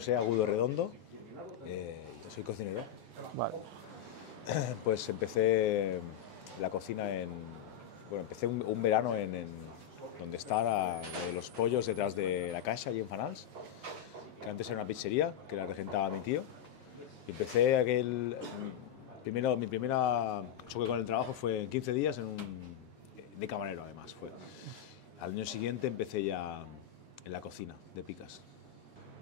José Agudo Redondo, yo soy cocinero. Vale. Pues empecé la cocina bueno, empecé un verano en donde está los pollos detrás de la Caixa, allí en Fanals, que antes era una pizzería, que la regentaba mi tío. Y empecé mi primera choque con el trabajo fue en 15 días de camarero, además. Al año siguiente empecé ya en la cocina de picas.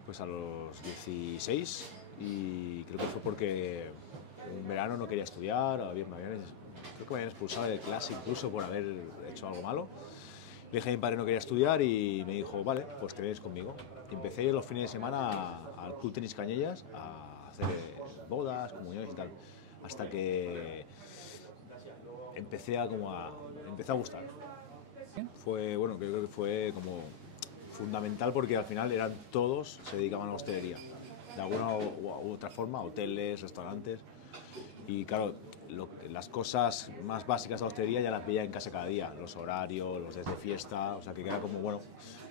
Pues a los 16, y creo que fue porque un verano no quería estudiar, creo que me habían expulsado de clase incluso por haber hecho algo malo. Le dije a mi padre que no quería estudiar y me dijo, vale, pues te vienes conmigo. Y empecé a ir los fines de semana al Club Tenis Cañellas a hacer bodas, comuniones y tal, hasta que empecé a gustar. Bueno, creo que fue como fundamental porque al final todos se dedicaban a la hostelería, de alguna u otra forma, hoteles, restaurantes. Y claro, las cosas más básicas de la hostelería ya las veía en casa cada día, los horarios, los días de fiesta, o sea que era como, bueno,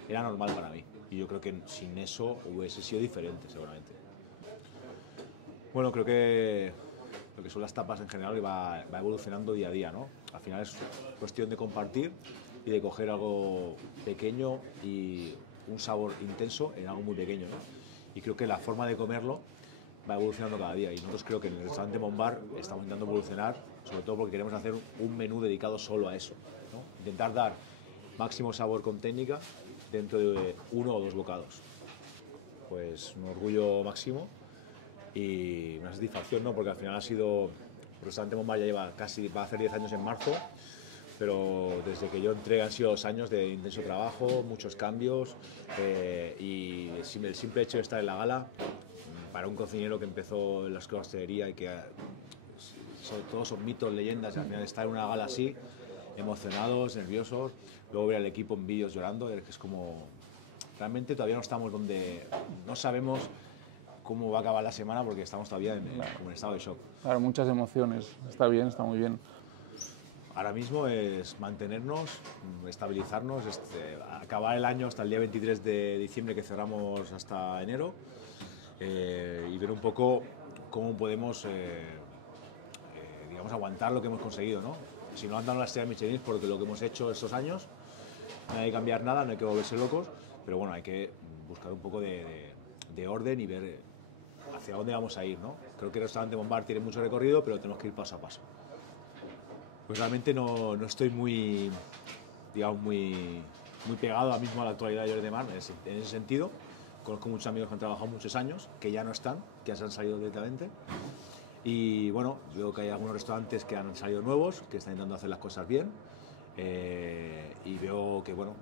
era normal para mí. Y yo creo que sin eso hubiese sido diferente, seguramente. Bueno, creo que lo que son las tapas en general va evolucionando día a día, ¿no? Al final es cuestión de compartir y de coger algo pequeño y un sabor intenso en algo muy pequeño, ¿no? Y creo que la forma de comerlo va evolucionando cada día, y nosotros creo que en el restaurante Mombar estamos intentando evolucionar, sobre todo porque queremos hacer un menú dedicado solo a eso, ¿no? Intentar dar máximo sabor con técnica dentro de 1 o 2 bocados. Pues un orgullo máximo y una satisfacción, ¿no? Porque al final el restaurante Mombar ya va a hacer 10 años en marzo, pero desde que yo entré han sido 2 años de intenso trabajo, muchos cambios, y el simple hecho de estar en la gala, para un cocinero que empezó en la escuela de hostelería y que todos son mitos, leyendas, y al final estar en una gala así, emocionados, nerviosos, luego ver al equipo en vídeos llorando, es que es como... Realmente todavía no estamos no sabemos cómo va a acabar la semana porque estamos todavía como en estado de shock. Claro, muchas emociones. Está bien, está muy bien. Ahora mismo es mantenernos, estabilizarnos, acabar el año hasta el día 23 de diciembre, que cerramos hasta enero, y ver un poco cómo podemos digamos, aguantar lo que hemos conseguido, ¿no? Si no han dado las estrellas Michelin porque lo que hemos hecho estos años, no hay que cambiar nada, no hay que volverse locos, pero bueno, hay que buscar un poco de orden y ver hacia dónde vamos a ir, ¿no? Creo que el restaurante Mombar tiene mucho recorrido, pero tenemos que ir paso a paso. Pues realmente no estoy digamos, muy pegado ahora mismo a la actualidad de Lloret de Mar en ese sentido. Conozco muchos amigos que han trabajado muchos años, que ya no están, que ya se han salido directamente. Y bueno, veo que hay algunos restaurantes que han salido nuevos, que están intentando hacer las cosas bien. Y veo que, bueno,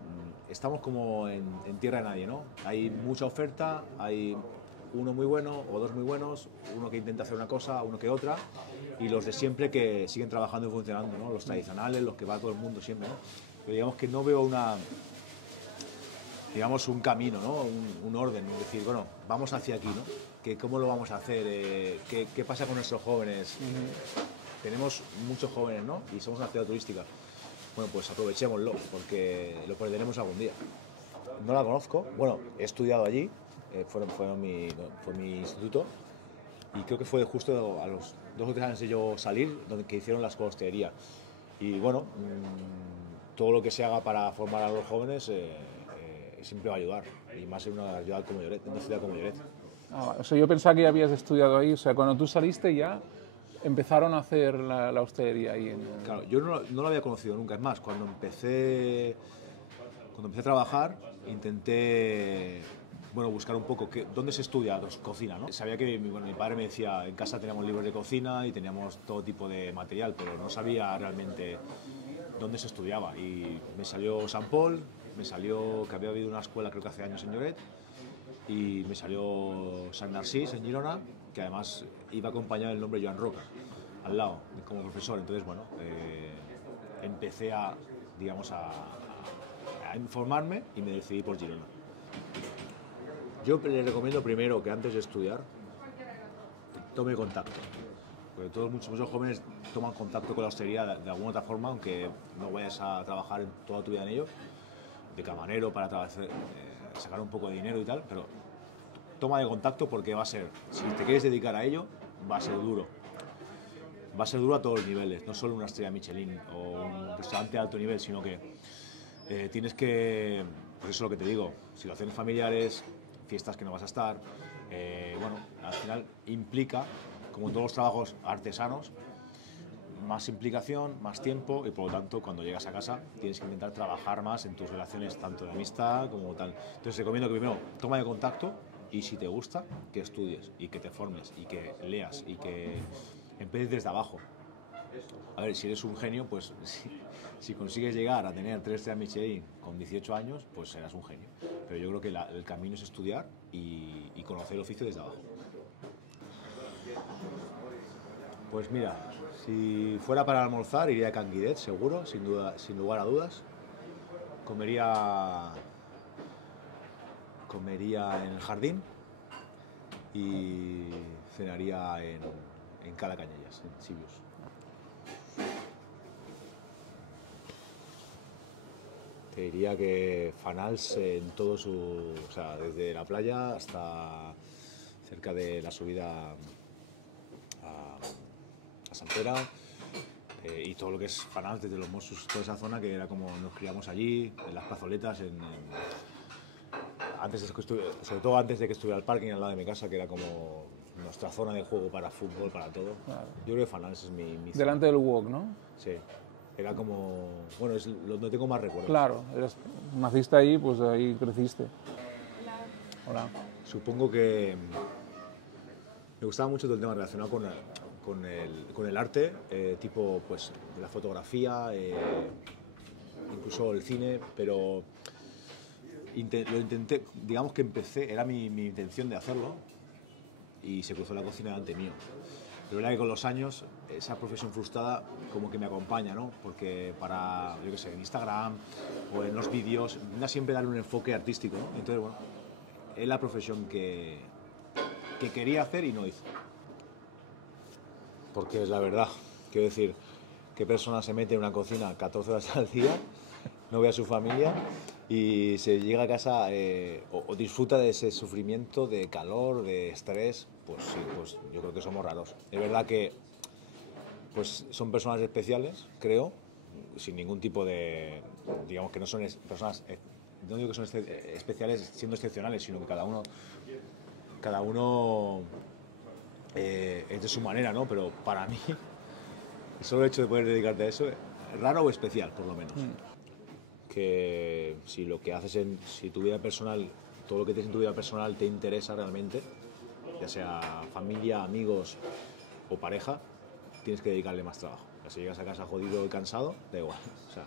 estamos como en tierra de nadie, ¿no? Hay mucha oferta, hay uno muy bueno o 2 muy buenos, uno que intenta hacer una cosa, uno que otra, y los de siempre que siguen trabajando y funcionando, ¿no? Los tradicionales, los que va todo el mundo siempre, ¿no? Pero digamos que no veo un camino, ¿no? Un orden, es decir, bueno, vamos hacia aquí, ¿no? ¿Cómo lo vamos a hacer? ¿Qué pasa con nuestros jóvenes? Tenemos muchos jóvenes, ¿no? Y somos una ciudad turística. Bueno, pues aprovechémoslo, porque lo perderemos algún día. No la conozco, bueno, he estudiado allí, fue mi instituto, y creo que fue justo a los 2 o 3 años de yo salir que hicieron la escuela de hostelería. Y bueno, todo lo que se haga para formar a los jóvenes siempre va a ayudar, y más en una ciudad como Lloret, O sea, yo pensaba que ya habías estudiado ahí, o sea, cuando tú saliste ya empezaron a hacer la hostelería ahí. Claro, yo no lo había conocido nunca, es más, cuando empecé a trabajar intenté buscar un poco dónde se estudia cocina, ¿no? Sabía que mi padre me decía, en casa teníamos libros de cocina y teníamos todo tipo de material, pero no sabía realmente dónde se estudiaba, y me salió Sant Pol, me salió que había habido una escuela creo que hace años en Lloret, y me salió Sant Narcís en Girona, que además iba acompañado del nombre Joan Roca al lado como profesor. Entonces, bueno, empecé a informarme y me decidí por Girona. Yo le recomiendo primero que antes de estudiar tome contacto, porque muchos jóvenes toman contacto con la hostelería de alguna otra forma, aunque no vayas a trabajar toda tu vida en ello, de camarero para sacar un poco de dinero y tal, pero toma de contacto porque va a ser, si te quieres dedicar a ello, va a ser duro. Va a ser duro a todos los niveles, no solo una estrella Michelin o un restaurante de alto nivel, sino que tienes que, pues eso es lo que te digo, situaciones familiares, fiestas que no vas a estar, bueno, al final implica, como en todos los trabajos artesanos, más implicación, más tiempo y por lo tanto cuando llegas a casa tienes que intentar trabajar más en tus relaciones tanto de amistad como tal. Entonces recomiendo que primero toma de contacto y si te gusta, que estudies y que te formes y que leas y que empieces desde abajo. A ver, si eres un genio, pues si consigues llegar a tener 3 estrellas Michelin con 18 años, pues serás un genio. Pero yo creo que el camino es estudiar y conocer el oficio desde abajo. Pues mira, si fuera para almorzar iría a Canguidet, seguro, sin duda, sin lugar a dudas. Comería en el jardín y cenaría en Cala Cañellas, en Sibius. Te diría que Fanals en todo su... O sea, desde la playa hasta cerca de la subida a Sant Pere, y todo lo que es Fanals, desde los Mossos, toda esa zona que era como nos criamos allí, en las plazoletas, sobre todo antes de que estuviera el parking al lado de mi casa, que era como nuestra zona de juego para fútbol, para todo. Claro. Yo creo que Fanals es mi zona. Delante del Wok, ¿no? Sí. Era como... Bueno, es donde tengo más recuerdos. Claro, naciste ahí, pues ahí creciste. Hola. Supongo que me gustaba mucho todo el tema relacionado con el arte, tipo pues la fotografía, incluso el cine, pero lo intenté, digamos que empecé, era mi intención de hacerlo y se cruzó la cocina delante mío. Pero la verdad que con los años esa profesión frustrada como que me acompaña, ¿no? Porque para, yo qué sé, en Instagram o en los vídeos, intenta siempre darle un enfoque artístico, ¿no? Entonces, bueno, es la profesión que quería hacer y no hice. Porque es la verdad, quiero decir, ¿qué persona se mete en una cocina 14 horas al día, no ve a su familia y se llega a casa o disfruta de ese sufrimiento, de calor, de estrés? Pues sí, pues yo creo que somos raros. Es verdad que pues son personas especiales, creo, sin ningún tipo de... Digamos que no son personas... No digo que son especiales siendo excepcionales, sino que cada uno es de su manera, ¿no? Pero para mí, el solo hecho de poder dedicarte a eso es raro o especial, por lo menos. Que si lo que haces si tu vida personal, todo lo que tienes en tu vida personal te interesa realmente, ya sea familia, amigos o pareja, tienes que dedicarle más trabajo. Ya si llegas a casa jodido y cansado, da igual. O sea,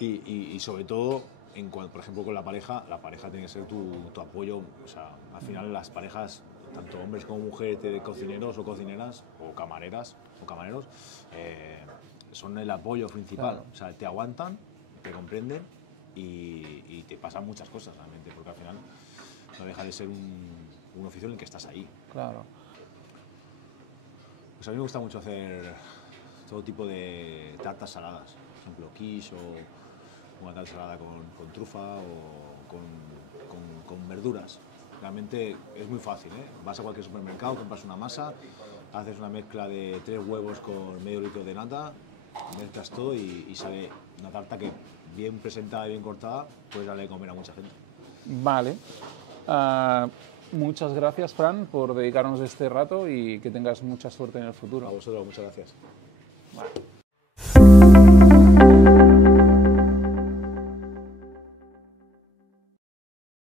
y sobre todo, por ejemplo, con la pareja tiene que ser tu apoyo. O sea, al final las parejas, tanto hombres como mujeres, de cocineros o cocineras, o camareras o camareros, son el apoyo principal. Claro. O sea, te aguantan, te comprenden y te pasan muchas cosas realmente, porque al final no deja de ser un oficio en el que estás ahí. Claro. Pues a mí me gusta mucho hacer todo tipo de tartas saladas, por ejemplo, quiche o una tarta salada con trufa o con verduras. Realmente es muy fácil, ¿eh? Vas a cualquier supermercado, compras una masa, haces una mezcla de 3 huevos con medio litro de nata, mezclas todo y sale una tarta que, bien presentada y bien cortada, puedes darle de comer a mucha gente. Vale. Muchas gracias, Fran, por dedicarnos este rato y que tengas mucha suerte en el futuro. A vosotros, muchas gracias. Vale.